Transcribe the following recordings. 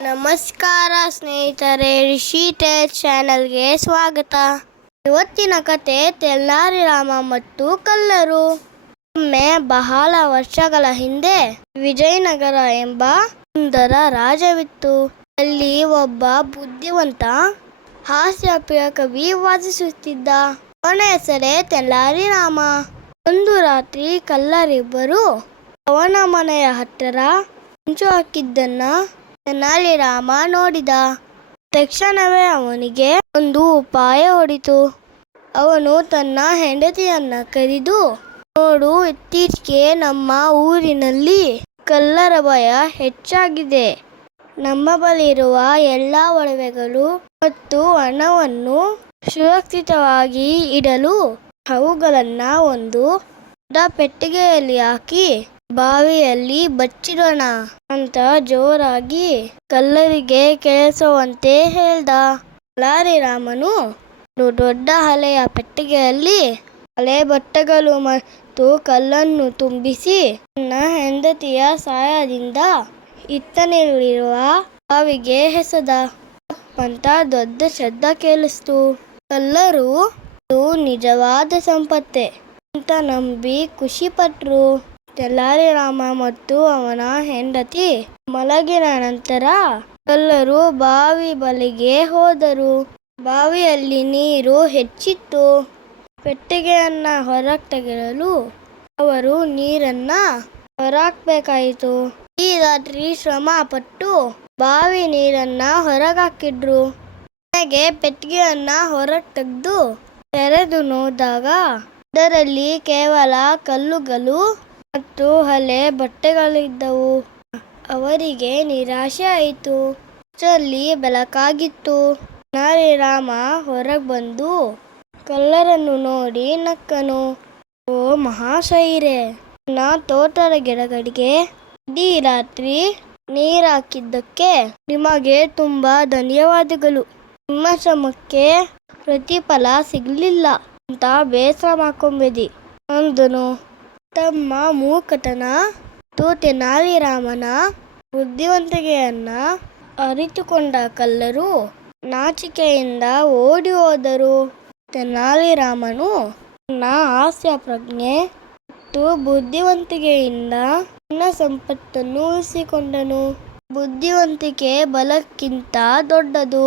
ನಮಸ್ಕಾರ ಸ್ನೇಹಿತರೆ, ರಿಷಿ ಟೇಲ್ ಚಾನಲ್ಗೆ ಸ್ವಾಗತ. ಇವತ್ತಿನ ಕತೆ ತೆಲ್ಲಾರಿ ರಾಮ ಮತ್ತು ಕಲ್ಲರು. ಒಮ್ಮೆ ಬಹಳ ವರ್ಷಗಳ ಹಿಂದೆ ವಿಜಯನಗರ ಎಂಬ ಸುಂದರ ರಾಜ್ಯವಿತ್ತು. ಅಲ್ಲಿ ಒಬ್ಬ ಬುದ್ಧಿವಂತ ಹಾಸ್ಯಪ್ರಿಯ ಕವಿ ವಾಸಿಸುತ್ತಿದ್ದ. ಅವನ ಹೆಸರೇ ತೆಲ್ಲಾರಿ ರಾಮ. ಒಂದು ರಾತ್ರಿ ಕಲ್ಲರಿಬ್ಬರು ಅವನ ಮನೆಯ ಹತ್ತಿರ ಹೊಂಚು ಹಾಕಿದ್ದನ್ನ ತೆನಾಲಿ ರಾಮ ನೋಡಿದ. ತಕ್ಷಣವೇ ಅವನಿಗೆ ಒಂದು ಉಪಾಯ ಹೊಡಿತು. ಅವನು ತನ್ನ ಹೆಂಡತಿಯನ್ನ ಕರೆದು, ನೋಡು, ಇತ್ತೀಚೆಗೆ ನಮ್ಮ ಊರಿನಲ್ಲಿ ಕಳ್ಳರ ಭಯ ಹೆಚ್ಚಾಗಿದೆ. ನಮ್ಮ ಬಳಿ ಇರುವ ಎಲ್ಲ ಒಡವೆಗಳು ಮತ್ತು ಹಣವನ್ನು ಸುರಕ್ಷಿತವಾಗಿ ಇಡಲು ಅವುಗಳನ್ನ ಒಂದು ದೊಡ್ಡ ಪೆಟ್ಟಿಗೆಯಲ್ಲಿ ಹಾಕಿ ಬಾವಿಯಲ್ಲಿ ಬಚ್ಚಿಡೋಣ ಅಂತ ಜೋರಾಗಿ ಕಲ್ಲರಿಗೆ ಕೇಳಿಸುವಂತೆ ಹೇಳ್ದ. ತೆಲ್ಲಾರಿ ರಾಮನು ಒಂದು ದೊಡ್ಡ ಹಳೆಯ ಪೆಟ್ಟಿಗೆಯಲ್ಲಿ ಹಳೆ ಬಟ್ಟೆಗಳು ಮತ್ತು ಕಲ್ಲನ್ನು ತುಂಬಿಸಿ ತನ್ನ ಹೆಂಡತಿಯ ಸಹಾಯದಿಂದ ಇತ್ತಲಿರುವ ಬಾವಿಗೆ ಎಸೆದ. ಅಂತ ದೊಡ್ಡ ಶಬ್ದ ಕೇಳಿಸ್ತು. ಕಲ್ಲರು ಇದು ನಿಜವಾದ ಸಂಪತ್ತೆ ಅಂತ ನಂಬಿ ಖುಷಿ ಪಟ್ರು. ತೆಲ್ಲಾರಿ ರಾಮ ಮತ್ತು ಅವನ ಹೆಂಡತಿ ಮಲಗಿದ ನಂತರ ಕಲ್ಲರು ಬಾವಿ ಬಳಿಗೆ ಹೋದರು. ಬಾವಿಯಲ್ಲಿ ನೀರು ಹೆಚ್ಚಿತ್ತು. ಪೆಟ್ಟಿಗೆಯನ್ನ ಹೊರಗೆ ತೆಗೆಯಲು ಅವರು ನೀರನ್ನ ಹೊರಹಾಕಬೇಕಾಯಿತು. ಈ ರಾತ್ರಿ ಶ್ರಮ ಪಟ್ಟು ಬಾವಿ ನೀರನ್ನ ಹೊರಗಾಕಿದ್ರು. ಕೊನೆಗೆ ಪೆಟ್ಟಿಗೆಯನ್ನ ಹೊರಗೆ ತೆಗೆದು ತೆರೆದು ನೋಡಿದಾಗ ಅದರಲ್ಲಿ ಕೇವಲ ಕಲ್ಲುಗಳು ಮತ್ತು ಹಳೆ ಬಟ್ಟೆಗಳಿದ್ದವು. ಅವರಿಗೆ ನಿರಾಶೆ ಆಯಿತು. ಅಷ್ಟರಲ್ಲಿ ಬೆಳಕಾಗಿತ್ತು. ತೆನಾಲಿ ರಾಮ ಹೊರಗೆ ಬಂದು ಕಲ್ಲರನ್ನು ನೋಡಿ ನಕ್ಕನು. ಓ ಮಹಾಶಯರೇ, ನನ್ನ ತೋಟದ ಗಿಡಗಳಿಗೆ ಇಡೀ ರಾತ್ರಿ ನೀರಾಕಿದ್ದಕ್ಕೆ ನಿಮಗೆ ತುಂಬಾ ಧನ್ಯವಾದಗಳು. ನಿಮ್ಮ ಶ್ರಮಕ್ಕೆ ಪ್ರತಿಫಲ ಸಿಗಲಿಲ್ಲ ಅಂತ ಬೇಸರ ಮಾಡ್ಕೊಂಬೇಡಿ ಅಂದನು. ತಮ್ಮ ಮೂರ್ಖತನ ಮತ್ತು ತೆನಾಲಿ ರಾಮನ ಬುದ್ಧಿವಂತಿಕೆಯನ್ನ ಅರಿತುಕೊಂಡ ಕಲ್ಲರು ನಾಚಿಕೆಯಿಂದ ಓಡಿ ಹೋದರು. ತೆನಾಲಿ ರಾಮನು ತನ್ನ ಹಾಸ್ಯ ಪ್ರಜ್ಞೆ ಮತ್ತು ಬುದ್ಧಿವಂತಿಕೆಯಿಂದ ತನ್ನ ಸಂಪತ್ತನ್ನು ಉಳಿಸಿಕೊಂಡನು. ಬುದ್ಧಿವಂತಿಕೆ ಬಲಕ್ಕಿಂತ ದೊಡ್ಡದು.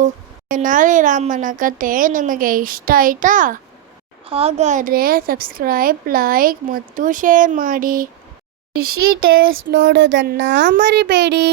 ತೆನಾಲಿ ರಾಮನ ಕತೆ ನಿಮಗೆ ಇಷ್ಟ ಆಯ್ತಾ? ಹಾಗಾದರೆ ಸಬ್ಸ್ಕ್ರೈಬ್, ಲೈಕ್ ಮತ್ತು ಶೇರ್ ಮಾಡಿ. ರಿಷಿ ಟೇಲ್ಸ್ ನೋಡೋದನ್ನ ಮರಿಬೇಡಿ.